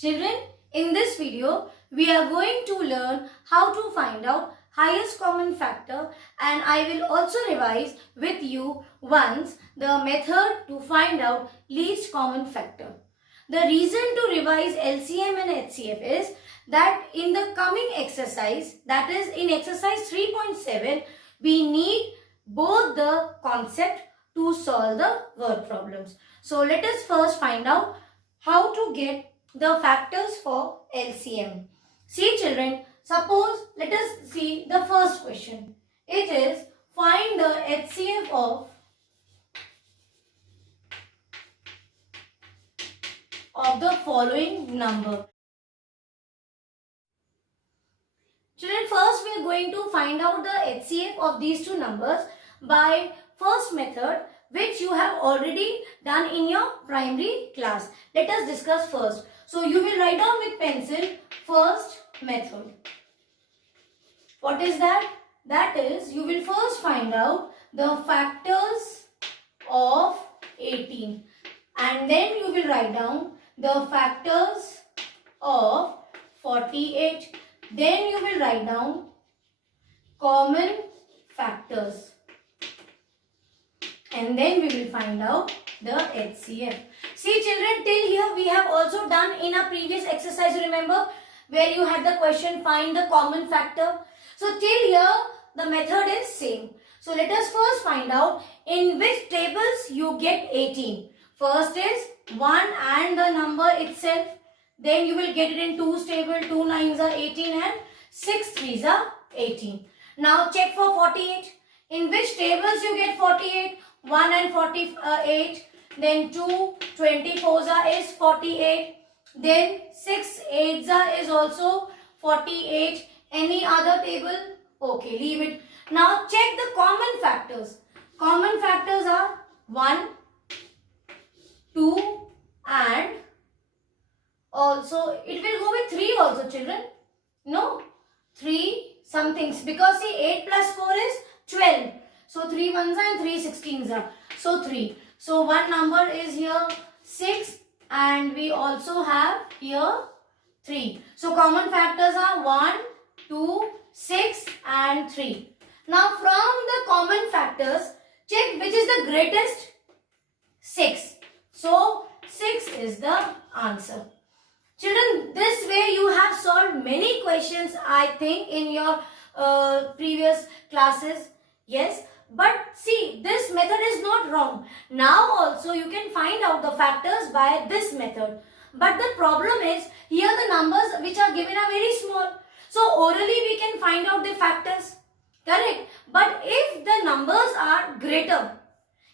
Children, in this video, we are going to learn how to find out highest common factor, and I will also revise with you once the method to find out least common factor. The reason to revise LCM and HCF is that in the coming exercise, that is in exercise 3.7, we need both the concept to solve the word problems. So let us first find out how to get the factors for LCM. See children, suppose let us see the first question. It is find the HCF of the following number. Children, first we are going to find out the HCF of these two numbers by first method, which you have already done in your primary class. Let us discuss first. So you will write down with pencil first method. What is that? That is, you will first find out the factors of 18 and then you will write down the factors of 48. Then you will write down common factors. And then we will find out the HCF. See children, till here we have also done in a previous exercise, remember, where you had the question find the common factor. So till here the method is same. So let us first find out in which tables you get 18. First is 1 and the number itself. Then you will get it in 2's table, 2 9s are 18 and 6 3s are 18. Now check for 48. In which tables you get 48? 1 and 48. Then 2 24s is 48. Then 6 8s is also 48. Any other table? Okay, leave it. Now check the common factors. Common factors are 1, 2 and also it will go with 3 also children. No, 3 somethings because see 8 plus 4 is 12. So 3 1s are and 3 16s are. So 3. So one number is here 6 and we also have here 3. So common factors are 1, 2, 6 and 3. Now from the common factors, check which is the greatest. 6. So 6 is the answer. Children, this way you have solved many questions I think in your previous classes. Yes. But see, this method is not wrong. Now also you can find out the factors by this method. But the problem is, here the numbers which are given are very small. So orally we can find out the factors. Correct? But if the numbers are greater,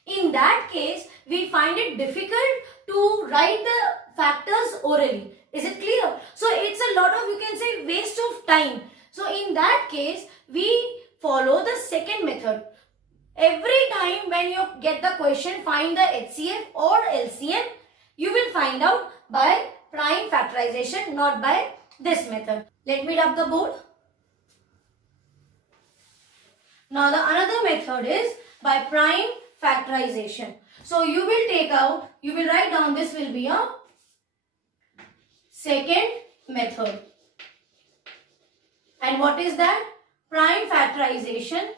in that case we find it difficult to write the factors orally. Is it clear? So it's a lot of, you can say, waste of time. So in that case we follow the second method. Every time when you get the question find the HCF or LCM, you will find out by prime factorization, not by this method. Let me rub the board. Now the another method is by prime factorization. So you will take out, you will write down, this will be a second method. And what is that? Prime factorization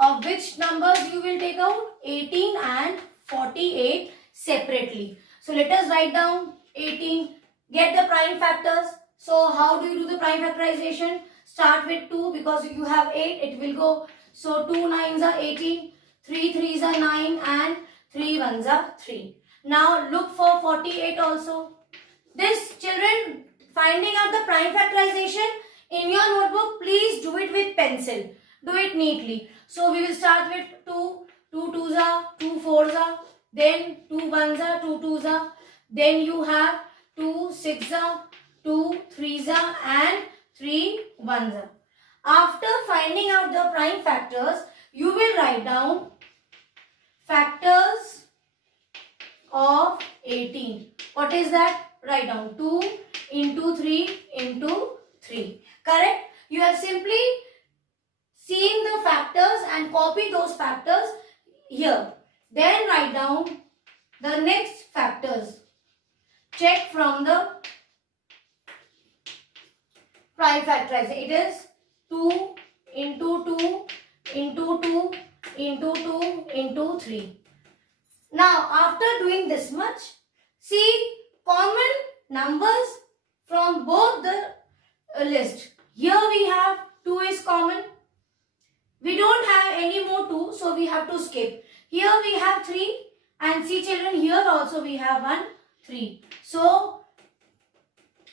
of which numbers you will take out? 18 and 48 separately. So let us write down 18. Get the prime factors. So how do you do the prime factorization? Start with 2 because you have 8. It will go. So 2 9s are 18. 3 3s are 9 and 3 1s are 3. Now look for 48 also. This children, finding out the prime factorization in your notebook, please do it with pencil. Do it neatly. So we will start with 2, 2 2s are, 2 4s are, then 2 1s are, 2 2s are, then you have 2 6s are, 2 3s are and 3 1s are. After finding out the prime factors, you will write down factors of 18. What is that? Write down 2 into 3 into 3. Correct? You have simply seeing the factors and copy those factors here. Then write down the next factors. Check from the prime factorization. It is 2 into 2 into 2 into 2 into 3. Now after doing this much, see common numbers from both the list. Here we have 2 is common. We don't have any more 2, so we have to skip. Here we have 3, and see children, here also we have 1, 3. So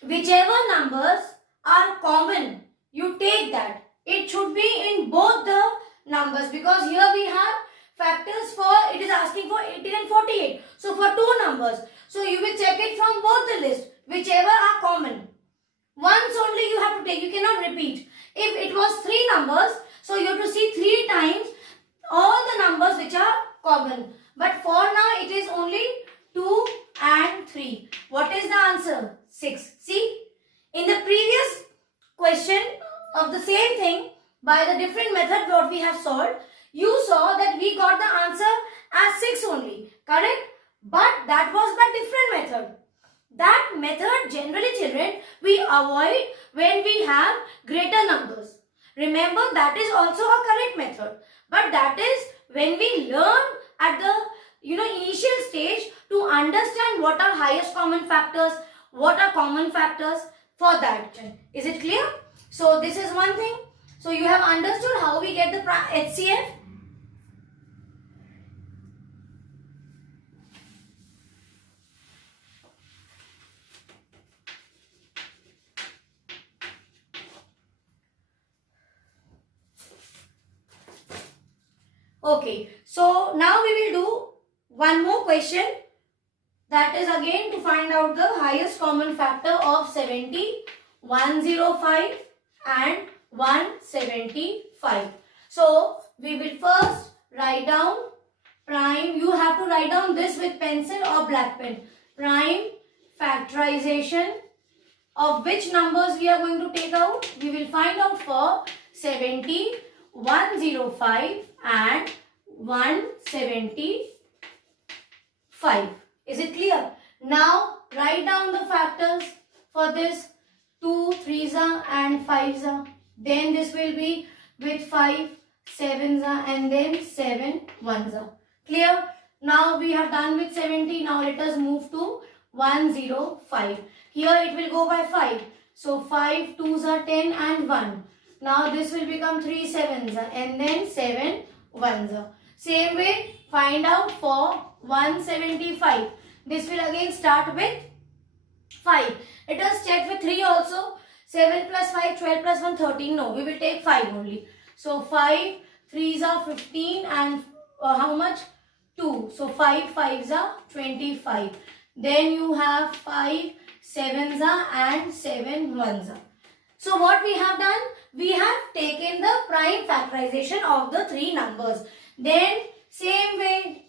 whichever numbers are common, you take that. It should be in both the numbers, because here we have factors for, it is asking for 18 and 48. So for 2 numbers. So you will check it from both the list, whichever are common. Once only you have to take, you cannot repeat. If it was 3 numbers, so you have to see 3 times all the numbers which are common. But for now it is only 2 and 3. What is the answer? 6. See, in the previous question of the same thing, by the different method what we have solved, you saw that we got the answer as 6 only, correct? But that was by different method. That method generally children we avoid when we have greater numbers. Remember, that is also a correct method. But that is when we learn at the initial stage to understand what are highest common factors, what are common factors for that. Is it clear? So this is one thing. So you have understood how we get the HCF. Okay, so now we will do one more question, that is again to find out the highest common factor of 70, 105 and 175. So we will first write down prime, you have to write down this with pencil or black pen. Prime factorization of which numbers we are going to take out? We will find out for 70, 105 and 175. Is it clear? Now write down the factors for this. 2 3s and 5s. Then this will be with 5 7s and then 7 1s. Clear? Now we have done with 70. Now let us move to 105. Here it will go by 5. So 5 2s are 10 and 1. Now this will become 3 7s and then 7 1s. Same way, find out for 175. This will again start with 5. Let us check with 3 also. 7 plus 5, 12 plus 1, 13. No, we will take 5 only. So 5 3s are 15 and how much? 2. So 5 5s are 25. Then you have 5 7s and 7 1s. So what we have done? We have taken the prime factorization of the 3 numbers. Then same way,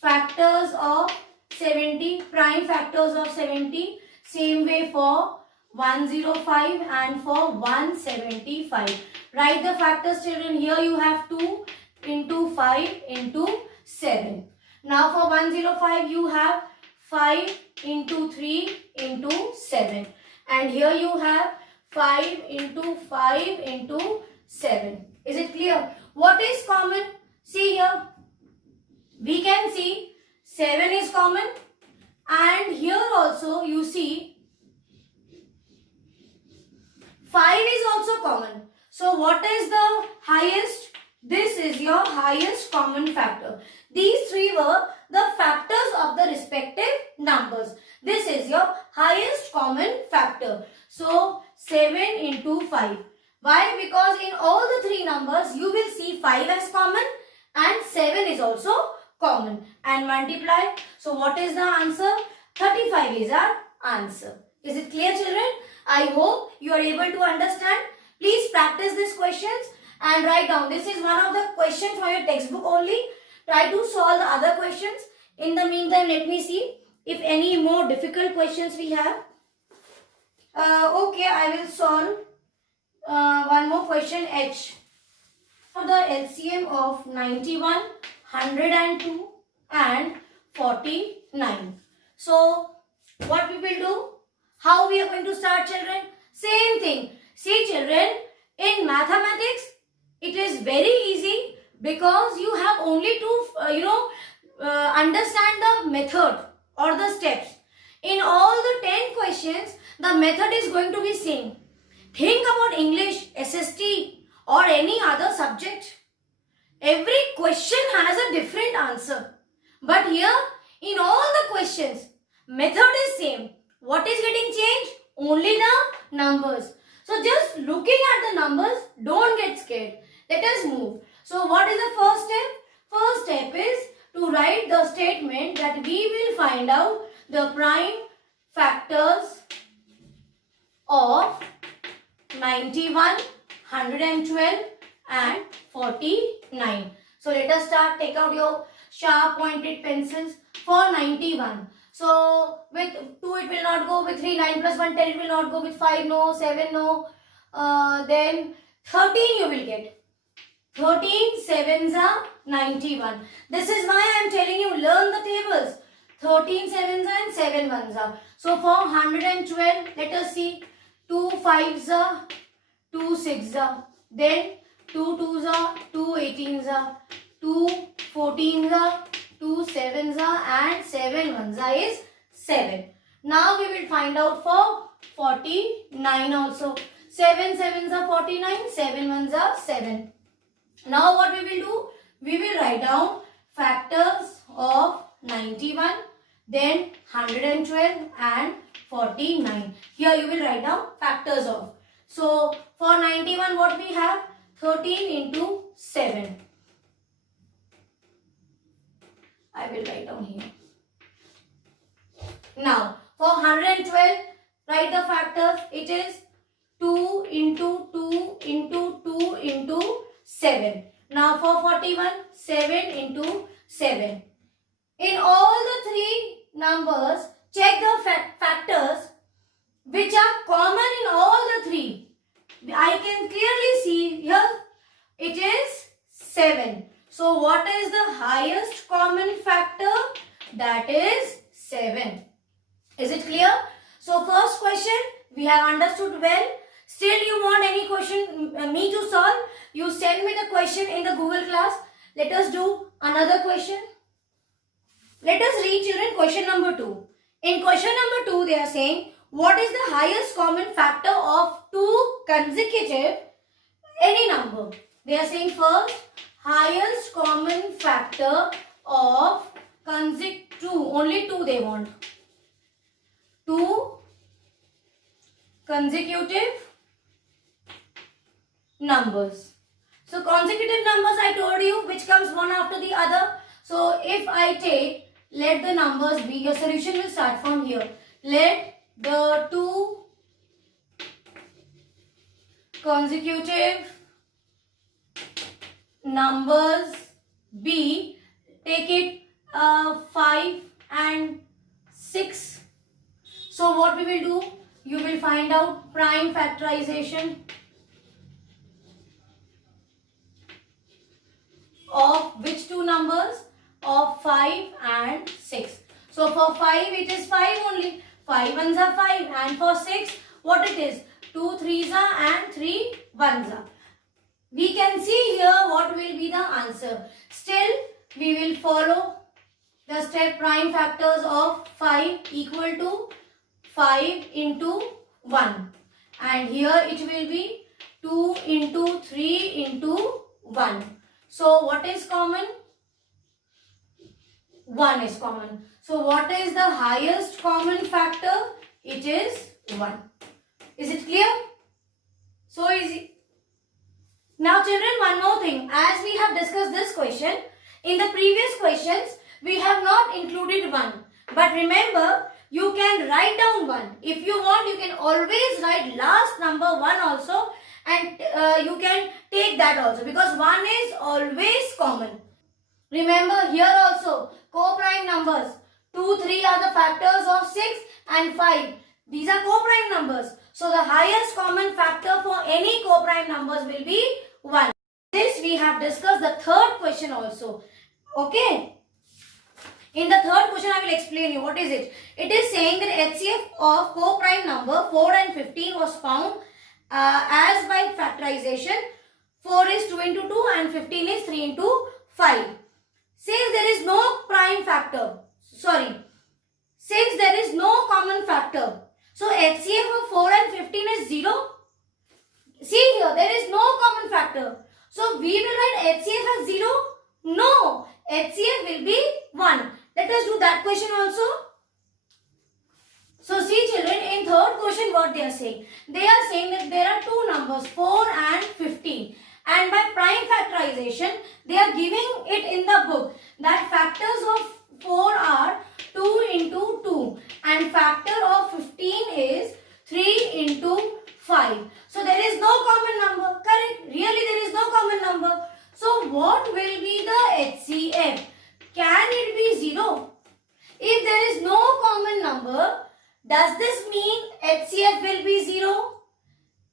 factors of 70, prime factors of 70, same way for 105 and for 175. Write the factors children. Here you have 2 into 5 into 7. Now for 105 you have 5 into 3 into 7. And here you have 5 into 5 into 7. Is it clear? What is common? See here. We can see 7 is common. And here also you see 5 is also common. So what is the highest? This is your highest common factor. These 3 were the factors of the respective numbers. This is your highest common factor. So 7 into 5. Why? Because in all the 3 numbers you will see 5 as common and 7 is also common, and multiply. So what is the answer? 35 is our answer. Is it clear children? I hope you are able to understand. Please practice these questions and write down. This is one of the questions from your textbook only. Try to solve the other questions. In the meantime, let me see if any more difficult questions we have. Okay, I will solve one more question H. For the LCM of 91, 102 and 49. So what we will do? How we are going to start, children? Same thing. See, children, in mathematics it is very easy because you have only to understand the method or the steps. In all the 10 questions, the method is going to be same. Think about English, SST or any other subject. Every question has a different answer. But here, in all the questions, method is same. What is getting changed? Only the numbers. So just looking at the numbers, don't get scared. Let us move. So what is the first step? First step is to write the statement that we will find out the prime factors of 91, 112 and 49. So let us start. Take out your sharp pointed pencils for 91. So with 2 it will not go, with 3 9 plus 1 10 it will not go, with 5 no, 7 no, then 13 you will get. 13 sevens are 91. This is why I am telling you, learn the tables. 13 sevens and 7 ones are. So for 112, let us see. 2 fives are, 2 sixes are, then 2 twos are, 2 18s are, 2 14s are, 2 sevens are and 7 ones are is 7. Now we will find out for 49 also. 7 sevens are 49, 7 ones are 7. Now what we will do? We will write down factors of 91, then 112 and 49. Here you will write down factors of. So for 91 what we have? 13 into 7. I will write down here. Now for 112, write the factors. It is 2 into 2 into 2 into 7. Now for 41, 7 into 7. In all the three numbers, check the factors which are common in all the three. I can clearly see here it is 7. So what is the highest common factor? That is 7. Is it clear? So first question we have understood well. Still you want any question me to solve? You send me the question in the Google class. Let us do another question. Let us read, children, question number 2. In question number 2 they are saying, what is the highest common factor of two consecutive any number? They are saying first, highest common factor of consecutive, only 2 they want. 2 consecutive numbers. So consecutive numbers I told you which comes one after the other. So if I take, let the numbers be, your solution will start from here. Let the 2 consecutive numbers be, take it 5 and 6. So what we will do? You will find out prime factorization of which two numbers? Of 5 and 6. So for 5 it is 5 only. 5 ones are 5, and for 6 what it is? 2 threes are and 3 ones are. We can see here what will be the answer. Still we will follow the step prime factors of 5 equal to 5 into 1. And here it will be 2 into 3 into 1. So what is common? 1 is common. So what is the highest common factor? It is 1. Is it clear? So easy. Now children, one more thing. As we have discussed this question, in the previous questions, we have not included 1. But remember, you can write down 1. If you want, you can always write last number 1 also, and you can take that also, because 1 is always common. Remember here also, co-prime numbers. 2, 3 are the factors of 6 and 5. These are co-prime numbers. So the highest common factor for any co-prime numbers will be 1. This we have discussed the third question also. Okay. In the third question, I will explain you what is it. It is saying that HCF of co-prime number 4 and 15 was found as by factorization. 4 is 2 into 2 and 15 is 3 into 5. Since there is no prime factor, since there is no common factor, so HCF of 4 and 15 is 0. See here, there is no common factor. So we will write HCF as 0? No, HCF will be 1. Let us do that question also. So see children, in third question what they are saying? They are saying that there are two numbers 4 and 15. And by prime factorization, they are giving it in the book that factors of 4 are 2 into 2 and factor of 15 is 3 into 5. So there is no common number. Correct? Really there is no common number. So what will be the HCF? Can it be 0? If there is no common number, does this mean HCF will be 0?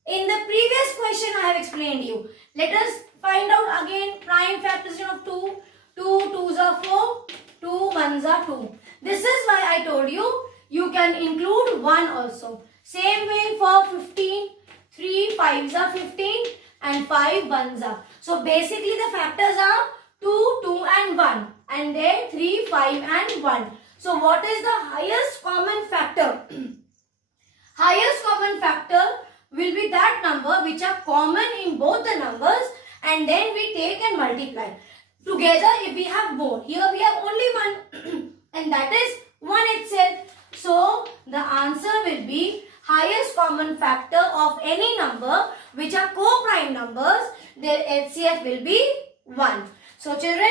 In the previous question I have explained you. Let us find out again prime factorization of 2. 2 2s are 4, 2 1s are 2. This is why I told you, you can include 1 also. Same way for 15, 3 5s are 15 and 5 1s are. So basically the factors are 2, 2 and 1 and then 3, 5 and 1. So what is the highest common factor? Highest common factor will be that number which are common in both the numbers and then we take and multiply. Together if we have more, here we have only one and that is 1 itself. So the answer will be highest common factor of any number which are co-prime numbers, their HCF will be 1. So children,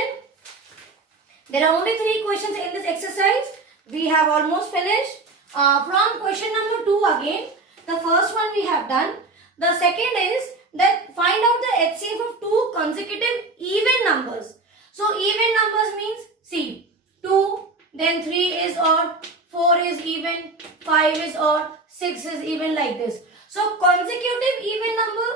there are only 3 questions in this exercise. We have almost finished. From question number 2 again, the first one we have done. The second is that find out the HCF of 2 consecutive even numbers. So even numbers means, see, 2, then 3 is odd, 4 is even, 5 is odd, 6 is even, like this. So consecutive even number,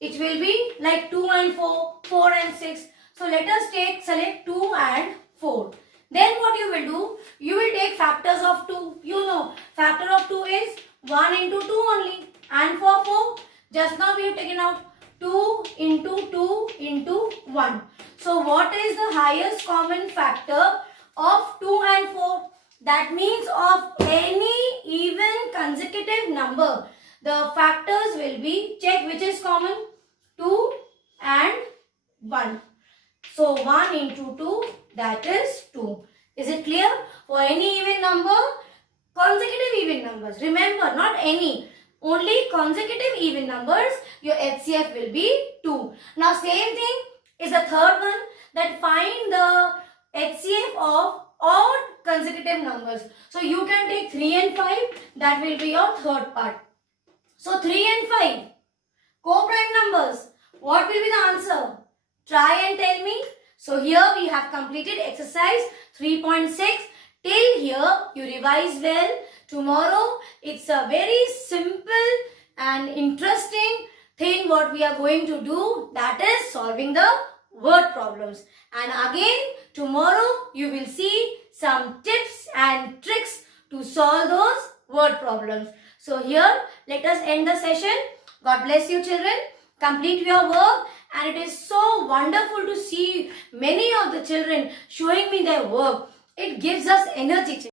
it will be like 2 and 4, 4 and 6. So let us select 2 and 4. Then what you will do, you will take factors of 2. You know, factor of 2 is 1 into 2 only. And for 4, just now we have taken out 2 into 2 into 1. So what is the highest common factor of 2 and 4? That means of any even consecutive number, the factors will be, check which is common, 2 and 1. So 1 into 2, that is 2. Is it clear? For any even number, consecutive even numbers. Remember, not any. Only consecutive even numbers, your HCF will be 2. Now same thing is the third one, that find the HCF of odd consecutive numbers. So you can take 3 and 5, that will be your third part. So 3 and 5, co-prime numbers. What will be the answer? Try and tell me. So here we have completed exercise 3.6. Till here you revise well. Tomorrow it's a very simple and interesting thing what we are going to do, that is solving the word problems. And again tomorrow you will see some tips and tricks to solve those word problems. So here let us end the session. God bless you children. Complete your work. And it is so wonderful to see many of the children showing me their work. It gives us energy.